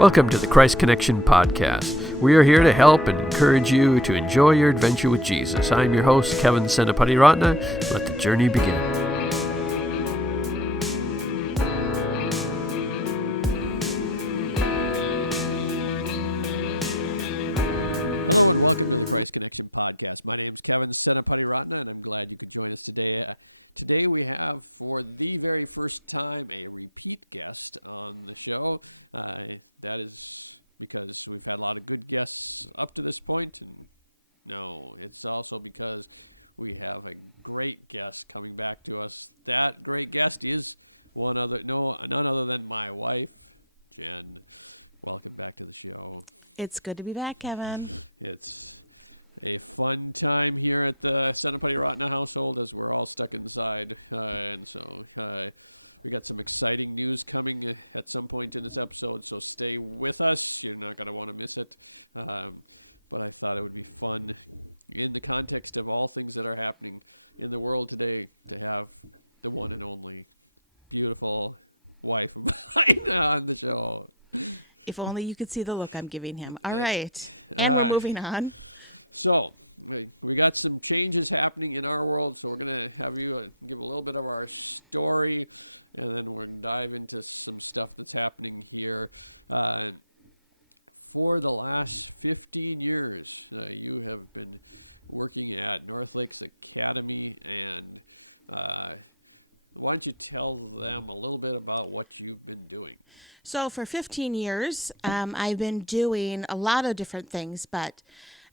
Welcome to the Christ Connection podcast. We are here to help and encourage you to enjoy your adventure with Jesus. I'm your host, Kevin Senapatiratne. Let the journey begin. Hello and welcome to the Christ Connection podcast. My name is Kevin Senapatiratne, and I'm glad you could join us today. Today we have, for the very first time, a repeat guest on the show. That is because we've had a lot of good guests up to this point, and no, it's also because we have a great guest coming back to us. That great guest is none other than my wife, Jen. Welcome back to the show. It's good to be back, Kevin. It's a fun time here at the Senapatiratne household as we're all stuck inside. And so we got some exciting news coming at some point in this episode, so stay with us. You're not going to want to miss it. But I thought it would be fun in the context of all things that are happening in the world today to have the one and only beautiful wife of mine on the show. If only you could see the look I'm giving him. All right. And we're moving on. So we got some changes happening in our world, so we're going to have you give a little bit of our story, and then we're going to dive into some stuff that's happening here. For the last 15 years, you have been working at North Lakes Academy, and why don't you tell them a little bit about what you've been doing? So for 15 years, I've been doing a lot of different things, but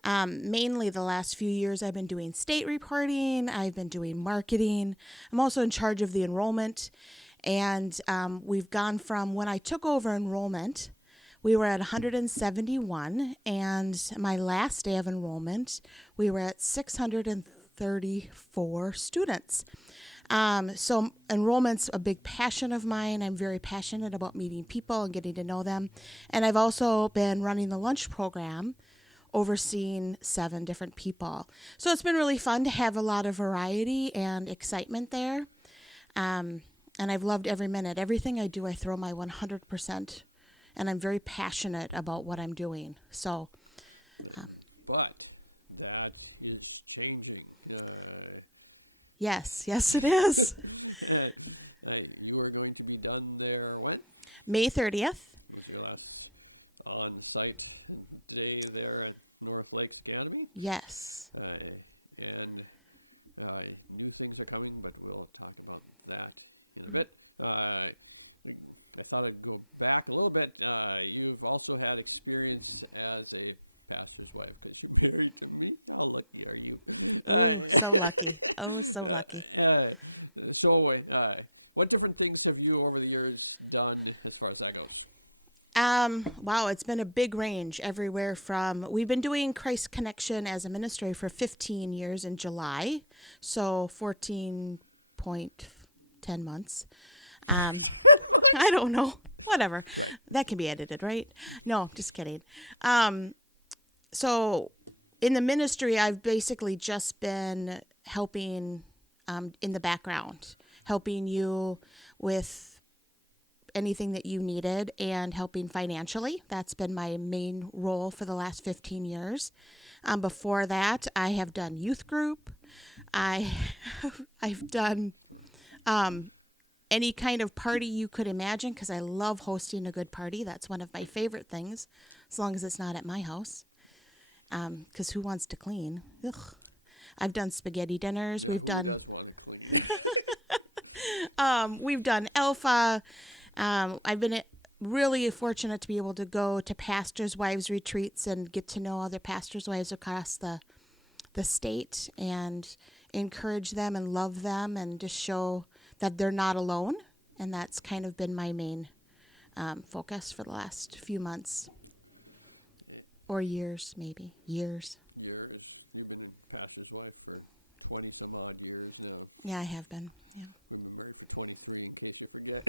mainly the last few years I've been doing state reporting, I've been doing marketing. I'm also in charge of the enrollment, and we've gone from when I took over enrollment, we were at 171, and my last day of enrollment, we were at 634 students. So enrollment's a big passion of mine. I'm very passionate about meeting people and getting to know them. And I've also been running the lunch program, overseeing 7 different people. So it's been really fun to have a lot of variety and excitement there. And I've loved every minute. Everything I do, I throw my 100%. And I'm very passionate about what I'm doing. So, but that is changing. Yes, it is. You are going to be done there when? May 30th. Was your last on-site day there at North Lakes Academy? Yes. And new things are coming, but we'll talk about that in a bit. I thought I'd go back a little bit. You've also had experience as a pastor's wife because you're married to me. How lucky are you? So lucky. Oh, so lucky. What different things have you over the years done as far as that goes? Wow, it's been a big range everywhere from, we've been doing Christ Connection as a ministry for 15 years in July, so 14.10 months. I don't know. Whatever. Right. That can be edited, right? No, just kidding. So in the ministry, I've basically just been helping in the background, helping you with anything that you needed and helping financially. That's been my main role for the last 15 years. Before that, I have done youth group. I've done any kind of party you could imagine because I love hosting a good party. That's one of my favorite things, as long as it's not at my house. Because who wants to clean? Ugh. I've done spaghetti dinners. Yeah, who does want to clean? We've done Alpha. I've been really fortunate to be able to go to pastors' wives retreats and get to know other pastors' wives across the state and encourage them and love them and just show that they're not alone. And that's kind of been my main focus for the last few months. Or years, maybe. Years. You've been a pastor's wife for 20 some odd years now. Yeah, I have been. Yeah. We've been married for 23, in case you forget.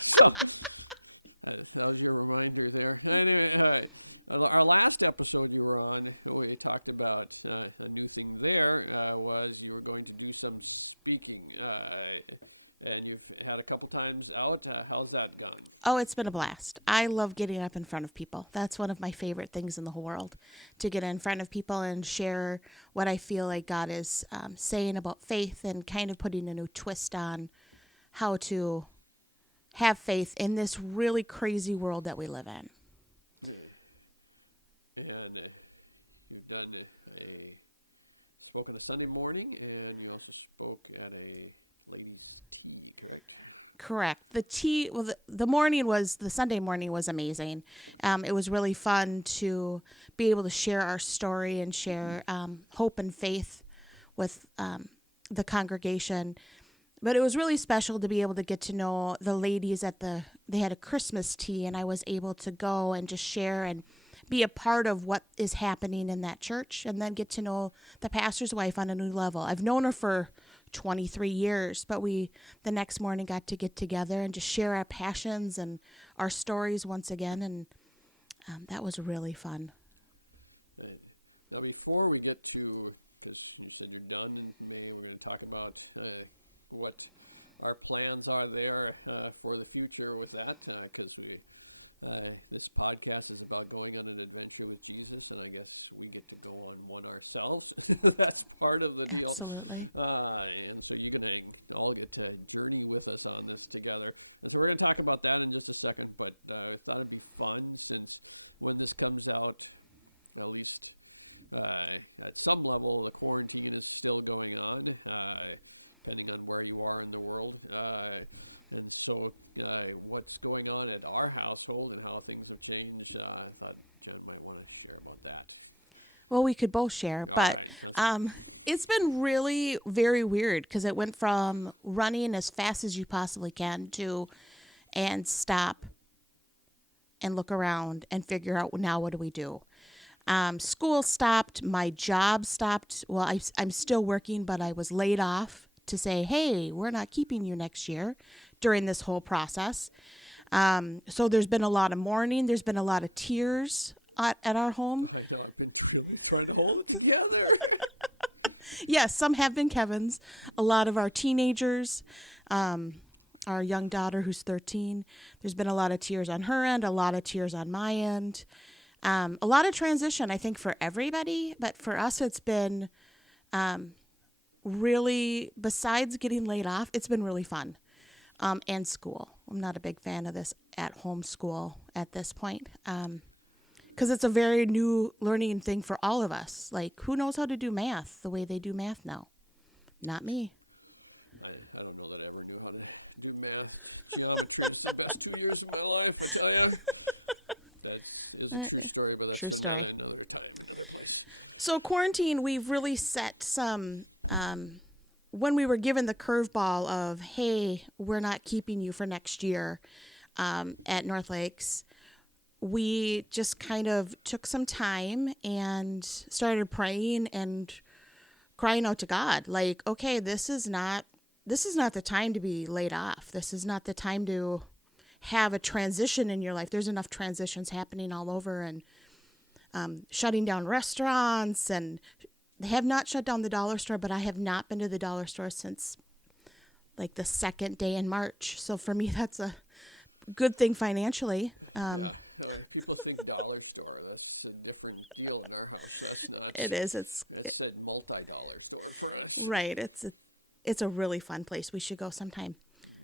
So that was your reminder there. Anyway, our last episode you were on, we talked about a new thing there, was you were going to do some speaking. and you've had a couple times out. How's that gone? Oh, it's been a blast. I love getting up in front of people. That's one of my favorite things in the whole world, to get in front of people and share what I feel like God is saying about faith, and kind of putting a new twist on how to have faith in this really crazy world that we live in. And you've done spoke on a Sunday morning, and you also spoke at a ladies' tea, correct? Correct. The tea, well, the Sunday morning was amazing. It was really fun to be able to share our story and share hope and faith with the congregation. But it was really special to be able to get to know the ladies they had a Christmas tea, and I was able to go and just share and be a part of what is happening in that church, and then get to know the pastor's wife on a new level. I've known her for 23 years, but we the next morning got to get together and just share our passions and our stories once again, and that was really fun. Now, before we get to, because you said you're done in May, we're going to talk about what our plans are there for the future with that, because this podcast is about going on an adventure with Jesus, and I guess we get to go on one ourselves. That's part of the deal. Absolutely. And so you're going to all get to journey with us on this together. And so we're going to talk about that in just a second, but I thought it'd be fun, since when this comes out, at least at some level, the quarantine is still going on, depending on where you are in the world. And so what's going on at our household and how things have changed, I thought Jen might want to share about that. Well, we could both share, but it's been really very weird, because it went from running as fast as you possibly can and stop and look around and figure out, now what do we do? School stopped, my job stopped. Well, I'm still working, but I was laid off to say, hey, we're not keeping you next year during this whole process. So there's been a lot of mourning. There's been a lot of tears at our home. I know. I've been really trying to hold it together. Yes, some have been Kevin's. A lot of our teenagers, our young daughter who's 13, there's been a lot of tears on her end, a lot of tears on my end. A lot of transition, I think, for everybody. But for us, it's been really, besides getting laid off, it's been really fun. And school. I'm not a big fan of this at-home school at this point, because it's a very new learning thing for all of us. Like, who knows how to do math the way they do math now? Not me. I don't know that I ever knew how to do math. Geometry is the best 2 years of my life, I tell you. That is a true story, but that's another time, another place. So quarantine, we've really set some, when we were given the curveball of, hey, we're not keeping you for next year at North Lakes, we just kind of took some time and started praying and crying out to God. Like, okay, this is not the time to be laid off. This is not the time to have a transition in your life. There's enough transitions happening all over, and shutting down restaurants, and they have not shut down the dollar store, but I have not been to the dollar store since like the second day in March. So for me, that's a good thing financially. Yeah, people think dollar store. That's a different deal in our house. That's not. It is. It's a multi-dollar store for us. Right. It's a really fun place. We should go sometime.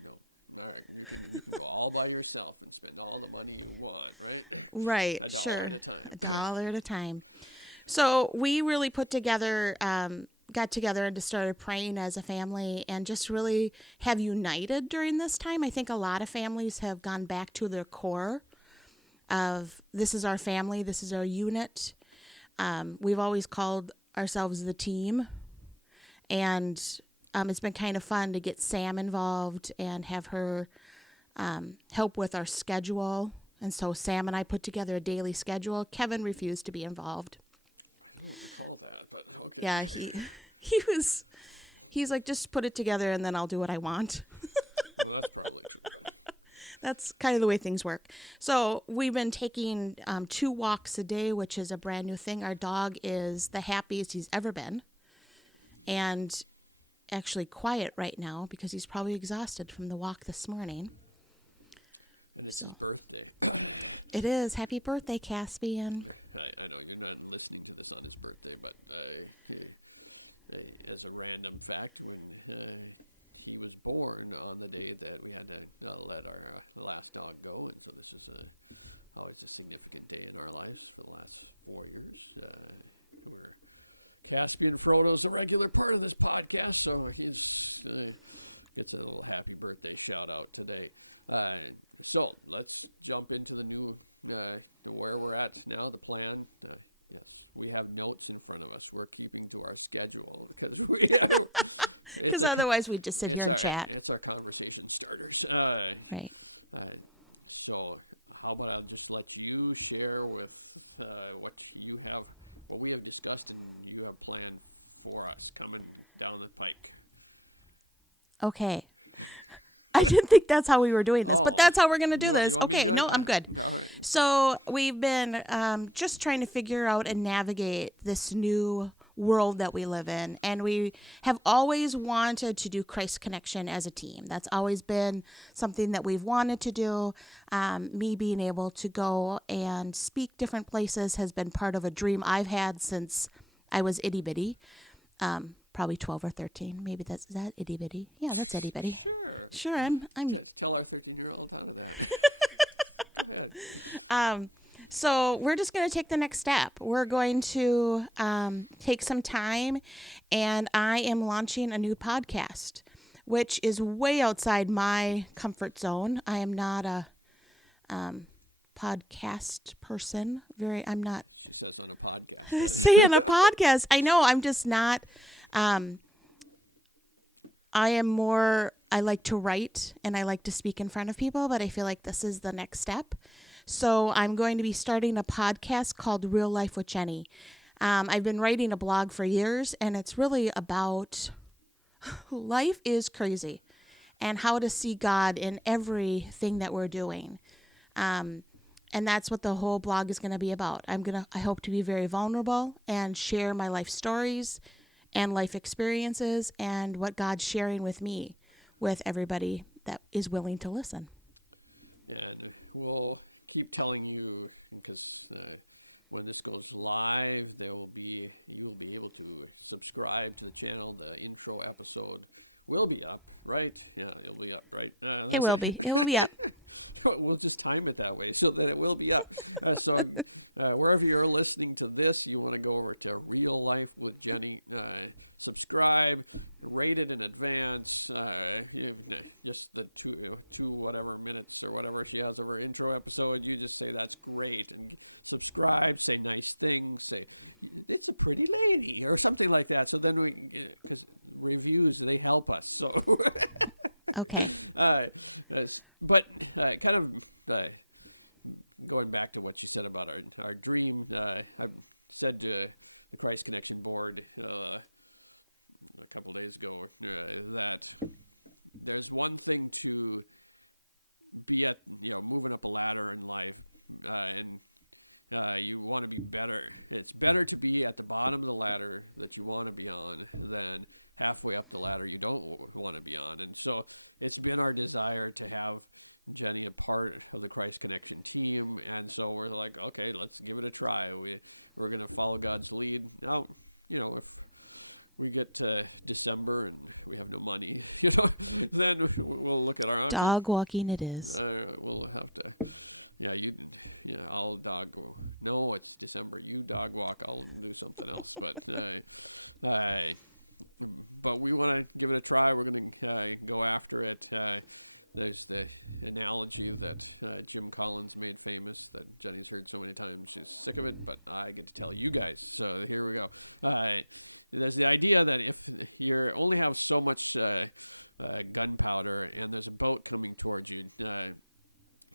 No. All right, you can go all by yourself and spend all the money you want, right? Right, $1 at a time. $1 at a time. So we really got together and just started praying as a family, and just really have united during this time. I think a lot of families have gone back to their core of, this is our family, this is our unit. We've always called ourselves the team, and it's been kind of fun to get Sam involved and have her help with our schedule. And so Sam and I put together a daily schedule. Kevin refused to be involved. I don't recall that, but okay. Yeah, he's like, just put it together and then I'll do what I want. Well, that's probably true. That's kind of the way things work. So we've been taking 2 walks a day, which is a brand new thing. Our dog is the happiest he's ever been. And actually quiet right now because he's probably exhausted from the walk this morning. And it's his birthday. It is. Happy birthday, Caspian. I know you're not listening to this on his birthday, but as a random fact, when he was born on the day that we had to let our last dog go, and so this is always a significant day in our lives for the last 4 years. We're Caspian Frodo's a regular part of this podcast, so he's gets a little happy birthday shout out today. So let's jump into the new where we're at now. The plan. Yes, we have notes in front of us. We're keeping to our schedule because otherwise we'd just sit here and chat. It's our conversation starters. Right. So how about I'll just let you share with what we have discussed and you have planned for us coming down the pike. Okay. I didn't think that's how we were doing this, but that's how we're going to do this. Okay, no, I'm good. All right. So we've been just trying to figure out and navigate this new world that we live in. And we have always wanted to do Christ Connection as a team. That's always been something that we've wanted to do. Me being able to go and speak different places has been part of a dream I've had since I was itty-bitty. Probably 12 or 13. Maybe is that itty bitty? Yeah, that's itty bitty. Sure. I'm Tell our 13-year-old how to that. Go ahead. So we're just going to take the next step. We're going to take some time, and I am launching a new podcast, which is way outside my comfort zone. I am not a podcast person. I'm not. She says on a podcast. Right? Saying a podcast. I know. I'm just not. I like to write and I like to speak in front of people, but I feel like this is the next step. So I'm going to be starting a podcast called Real Life with Jennie. I've been writing a blog for years, and it's really about life is crazy and how to see God in everything that we're doing. And that's what the whole blog is going to be about. I hope to be very vulnerable and share my life stories and life experiences and what God's sharing with me with everybody that is willing to listen. And we'll keep telling you, because when this goes live, you will be able to subscribe to the channel. The intro episode will be up, right? Yeah, it'll be up, right? It will be. It will be up. We'll just time it that way so that it will be up. So wherever you're listening to this, you want to go over to Real Life with Jennie, subscribe, rate it in advance. Just the two whatever minutes or whatever she has of her intro episode, you just say that's great and subscribe, say nice things, say it's a pretty lady or something like that. So then because reviews, they help us. So okay. But kind of going back to what you said about our dream, I said to the Christ Connection board a couple days ago that there's one thing to be at, moving up a ladder in life, and you want to be better. It's better to be at the bottom of the ladder that you want to be on than halfway up the ladder you don't want to be on. And so it's been our desire to have Jennie a part of the Christ Connection team. And so we're like, okay, let's give it a try. We're going to follow God's lead. Now, if we get to December and we have no money, then we'll look at our options. Dog walking it is. We'll have to. I'll dog. No, it's December. You dog walk. I'll do something else. But we want to give it a try. We're going to go after it. There's the analogy that Jim Collins made famous that Jennie's heard so many times. She's sick of it, but I get to tell you guys. So here we go. There's the idea that if you only have so much gunpowder and there's a boat coming towards you,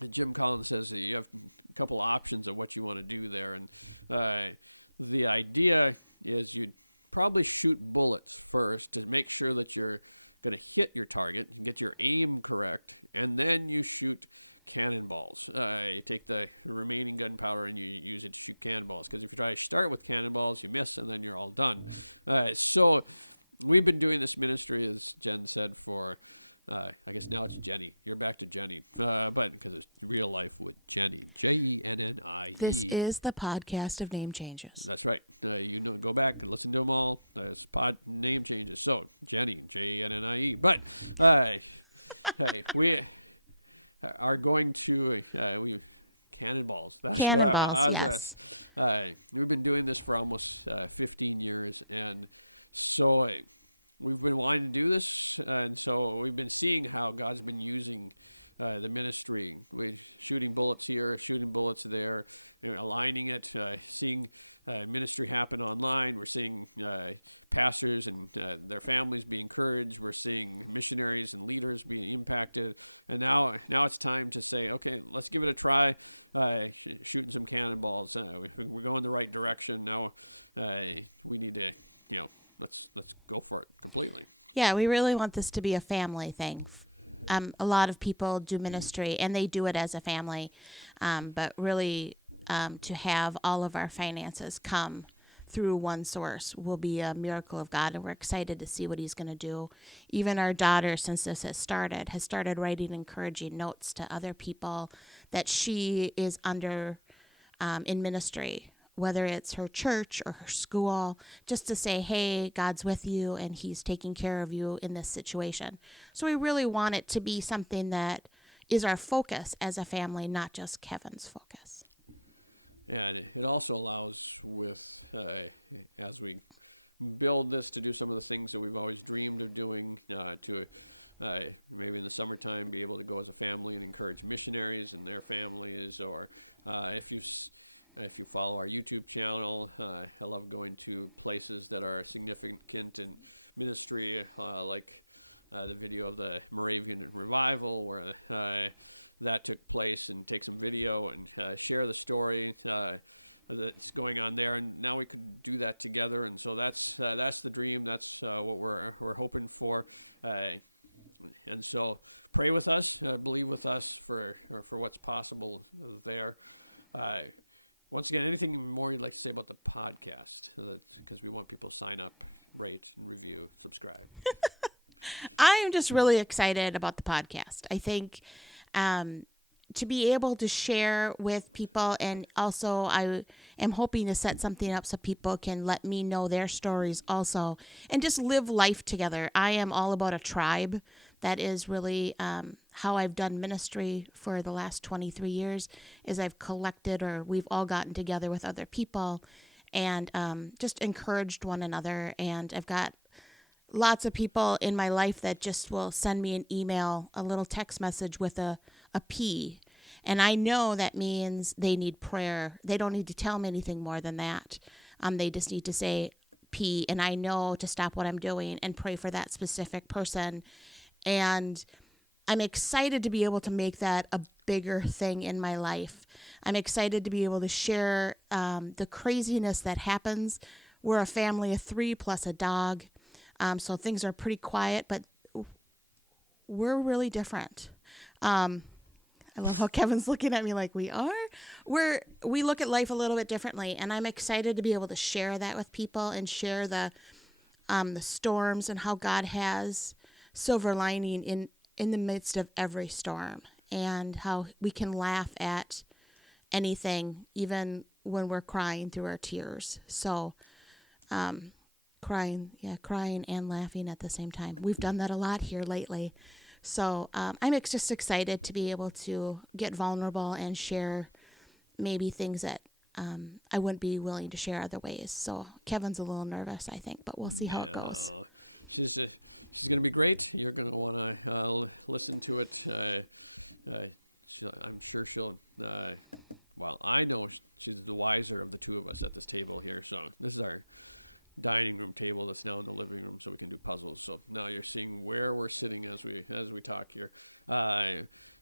Jim Collins says that you have a couple options of what you want to do there. And the idea is you'd probably shoot bullets first to make sure that you're going to hit your target and get your aim correct, and then you shoot cannonballs. You take the remaining gunpowder and you use it to shoot cannonballs, because if you try to start with cannonballs, you miss, and then you're all done. So we've been doing this ministry, as Jen said, for I guess now it's Jennie. You're back to Jennie, but because it's real life with Jennie, Jennie. This is the podcast of name changes. That's right. Go back and listen to them all. There's name changes. So Jennie, Jennie. But hey, we are going to cannonballs. That's Cannonballs, yes. We've been doing this for almost 15 years, and so we've been wanting to do this, and so we've been seeing how God's been using the ministry. We're shooting bullets here, shooting bullets there, aligning it, seeing ministry happen online. We're seeing pastors and their families be encouraged. Going seeing missionaries and leaders being impacted. And now it's time to say, okay, let's give it a try, shooting some cannonballs. We're going the right direction. Now we need to, let's go for it completely. Yeah, we really want this to be a family thing. A lot of people do ministry, and they do it as a family, but really to have all of our finances come through one source will be a miracle of God, and we're excited to see what he's going to do. Even our daughter, since this has started writing encouraging notes to other people that she is under in ministry, whether it's her church or her school, just to say, hey, God's with you and he's taking care of you in this situation. So we really want it to be something that is our focus as a family, not just Kevin's focus. And it also allows with, as we build this, to do some of the things that we've always dreamed of doing, to maybe in the summertime be able to go as a family and encourage missionaries and their families, or if you follow our YouTube channel, I love going to places that are significant in ministry, like the video of the Moravian revival, where that took place, and take some video and share the story that's going on there. And now we could do that together, and so that's the dream. That's what we're hoping for. And so pray with us, believe with us for what's possible there. Once again, anything more you'd like to say about the podcast? Because we want people to sign up, rate, and review, subscribe. I am just really excited about the podcast. I think to be able to share with people, and also I am hoping to set something up so people can let me know their stories also, and just live life together. I am all about a tribe. That is really how I've done ministry for the last 23 years, is I've collected, or we've all gotten together with other people and just encouraged one another. And I've got lots of people in my life that just will send me an email, a little text message with a P. And I know that means they need prayer. They don't need to tell me anything more than that. They just need to say P, and I know to stop what I'm doing and pray for that specific person. And I'm excited to be able to make that a bigger thing in my life. I'm excited to be able to share the craziness that happens. We're a family of 3 plus a dog. So things are pretty quiet, but we're really different. I love how Kevin's looking at me like we are. We look at life a little bit differently, and I'm excited to be able to share that with people and share the storms and how God has silver lining in the midst of every storm, and how we can laugh at anything, even when we're crying through our tears. So, crying and laughing at the same time. We've done that a lot here lately. So I'm just excited to be able to get vulnerable and share maybe things that I wouldn't be willing to share other ways. So Kevin's a little nervous, I think, but we'll see how it goes. She's going to be great. You're going to want to listen to it. I'm sure she'll. Well, I know she's the wiser of the two of us at this table here. So this is our dining room table that's now in the living room, so we can do puzzles. So now you're seeing where we're sitting as we talk here.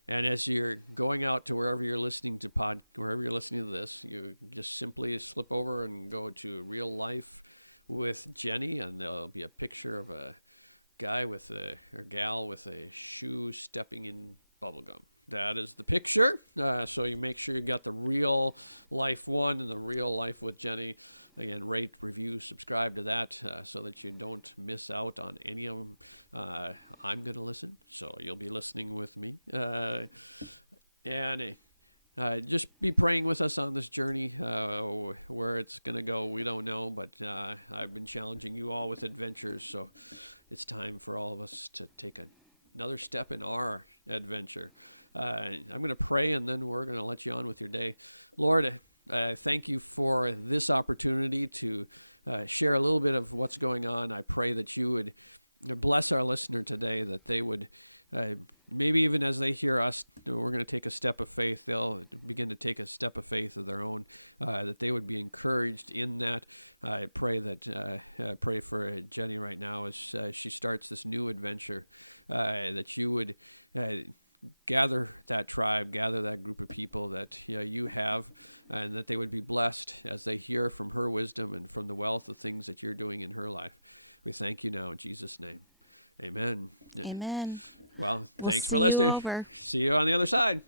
And as you're going out to wherever you're listening to this, you just simply slip over and go to Real Life with Jennie, and there'll be a picture of a guy or gal with a shoe stepping in bubblegum. that is the picture. So you make sure you got the real life one and the real life with Jennie. Again, rate, review, subscribe to that so that you don't miss out on any of them. I'm going to listen, so you'll be listening with me. And just be praying with us on this journey. Where it's going to go, we don't know, but I've been challenging you all with adventures, so it's time for all of us to take another step in our adventure. I'm going to pray, and then we're going to let you on with your day. Lord, thank you for this opportunity to share a little bit of what's going on. I pray that you would bless our listener today, that they would, maybe even as they hear us, we're going to take a step of faith, they'll begin to take a step of faith of their own, that they would be encouraged in that. I pray that, pray for Jennie right now as she starts this new adventure, that you would gather that tribe, gather that group of people that you have, and that they would be blessed as they hear from her wisdom and from the wealth of things that you're doing in her life. We thank you now in Jesus' name. Amen. Amen. Well, We'll thanks for see you listening. over. See you on the other side.